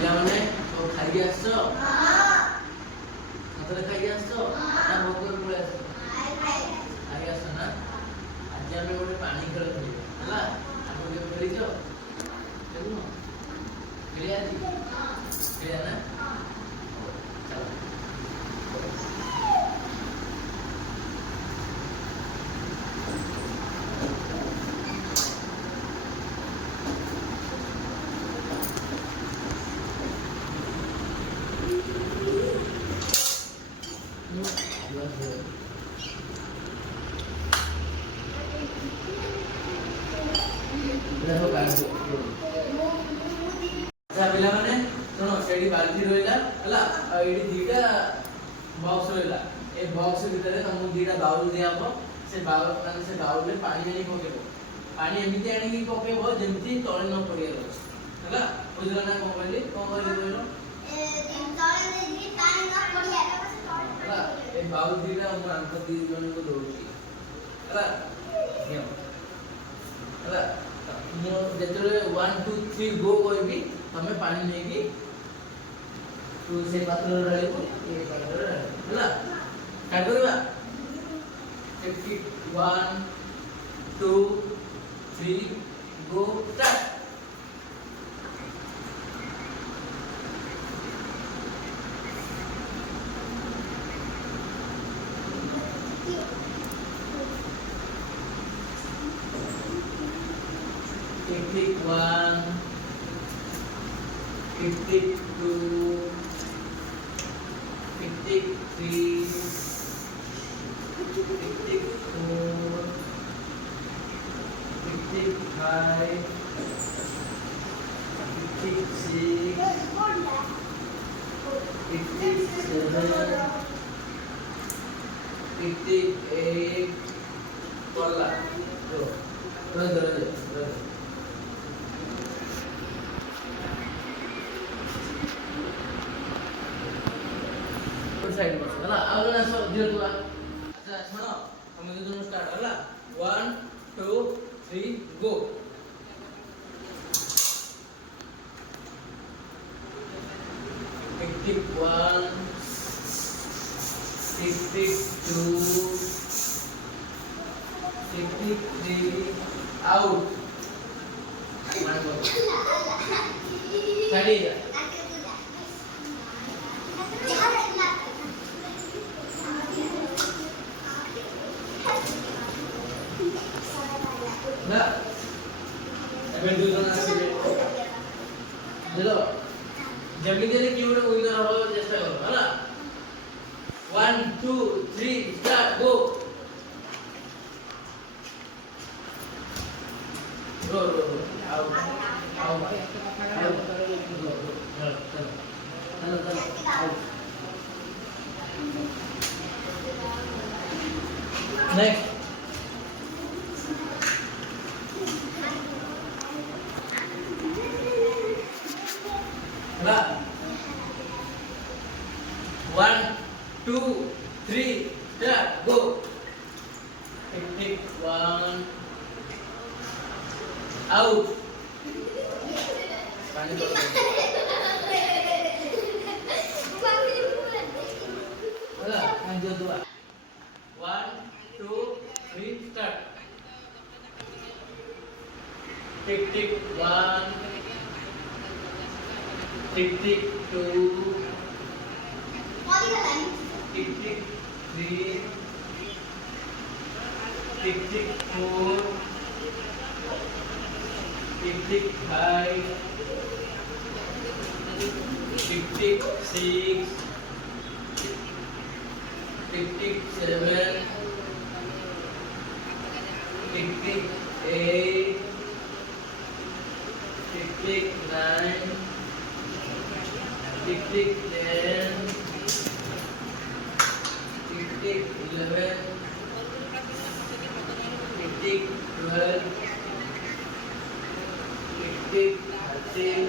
ପିଲାମାନେ ସବୁ ଖାଇକି ଆସିଛ? ସତରେ ଖାଇକି ଆସିଛ ନା ଭୋକରେ ପଳେଇ ଆସିଛ? ଖାଇକି ଆସିଛ ନା? ଆଜି ଆମେ ଗୋଟେ ପାଣି ଖେଳ ଖେଳିବା ହେଲା। ଆପଣ କେବେ ଖେଳିଛ? ଖେଳୁନ? ଖେଳିବା ଆଜି? ଖେଳିବା ନା? ଚାଲ। ପିଲାମାନେ ଶୁଣ, ସେଠି ବାଲ୍ଟି ରହିଲା ହେଲା, ଆଉ ଏଠି ଦିଟା ବକ୍ସ ରହିଲା। ଏ ବକ୍ସ ଭିତରେ ତମକୁ ଦିଟା ବାଉଲ ଦିଆହବ। ସେ ବାଉଲରେ ପାଣି ଆଣିକି ପକେଇବ। ପାଣି ଏମିତି ଆଣିକି ପକେଇବ ଯେମିତି ତଳେ ନ ପଡ଼ିବାର ଅଛି ହେଲା। ବୁଝିଲ ନା? କଣ କହିଲି କହିଲ? ହେଲା, ଏ ବାଉଲ ଦିଟା ମୁଁ ଆଙ୍କ ଦି ଜଣଙ୍କୁ ଦଉଛି ହେଲା। ହେଲା, ମୁଁ ଯେତେବେଳେ 1 2 3 ଗୋ କହିବି ତମେ ପାଣି ନେଇକି ତୁ ସେ ପାତ୍ରରେ ଢାଳିବୁ, ଏ ପାତ୍ରରେ ଢାଳିବୁ ହେଲା। ଷ୍ଟାର୍ଟ କରିବା। 1 2 3 ଗୋ start. Tick 1, tick 2, tick 3, tick 4, tick 5, tick 6, tick 7, tick 8. Bola. Terus. Side में है ना। अब ना सब धीरे धीरे अच्छा सुनो, हम ये दोनों स्टार्ट है ना। 1 2 3 गो। टिक 1, टिक 2, टिक 3 आउट। मान लो खड़ी जा। ना ଏବେ ଦୁଇ ଜଣ ଆସିବେ ବୁଝିଲ। ଯେମିତି ହେଲେ କିଏ ଗୋଟେ ୱିନର ହବାକୁ ଚେଷ୍ଟା କର ହେଲା। 1 2 3 ଷ୍ଟାର୍ଟ ଗो। रो आओ next 1 2 3 start go. Tick 1 out. पानी बोल बोला जो 2 1 2 3 start. Tick 1 tick 2 tick 3 tick 4 tick 5 tick 6 tick 7 tick 8 tick 9 tick 10 tick 11 tick 12 tick 13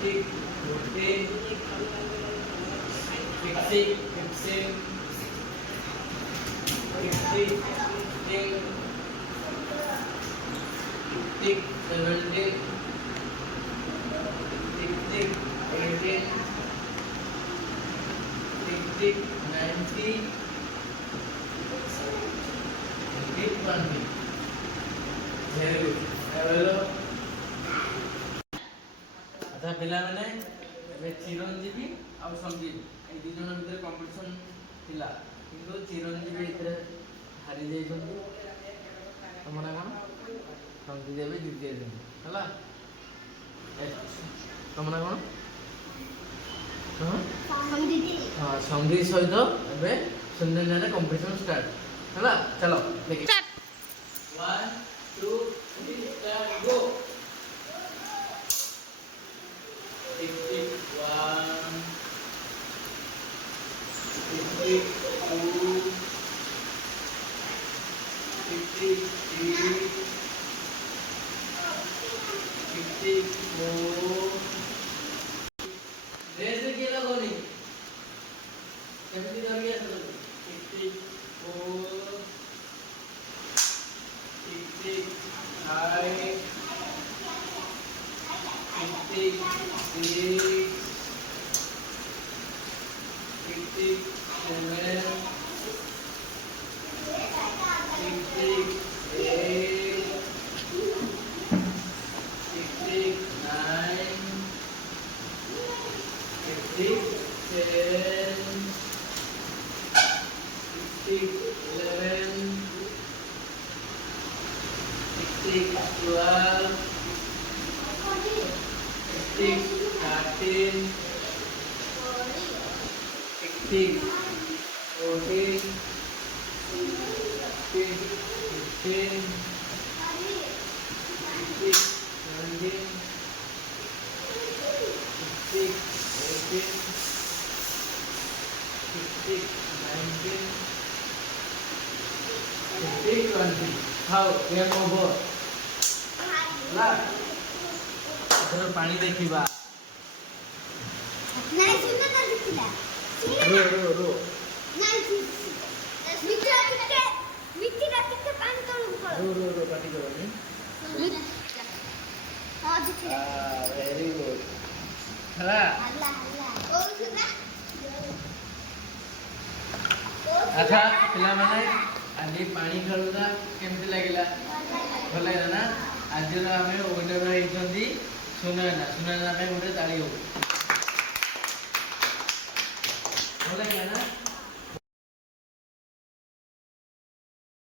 tick 14 tick 15 tick 16 tick 17 टिक टिक 90 टिक 20 वेरी गुड हेलो अच्छा पिला माने ए चिरंजीवी और संजीव ए दी जन भीतर कंपटीशन थिला किंतु चिरंजीवी इतरे हारि जाई छथि तमना कोन संजीव देवी जीत जाई हला तमना कोन हाँ संगीत सहित एबे सुंदर नारे कंपटीशन स्टार्ट हला चलो देखि स्टार्ट 1 2 3 स्टार्ट गो टिक टिक 1 टिक टिक 2 टिक टिक 3 टिक टिक 4 जैसे कि लगोनी केमती करिया टिक टिक 4 टिक टिक 5 टिक टिक 6 टिक टिक 7 टिक टिक 8 टिक टिक 9 टिक टिक 10 टिक 11 टिक 12 टिक 13 टिक 14 टिक 15 टिक 17 टिक 18 टिक 19 टिक 20 हाउ गेम ओवर ला एथर पानी देखिबा नहीं सुन ना दिखला रो नहीं मिट्टी पानी तो रो पानी करनी हां दिखला वेरी गुड हला हल्ला ओ सुना अच्छा पिला माने आज पानी खेलुदा केमती लागिला भल लागला ना आज आमे विनर होइछंती सुनैना पे गोटे ताली हो भल लागला ना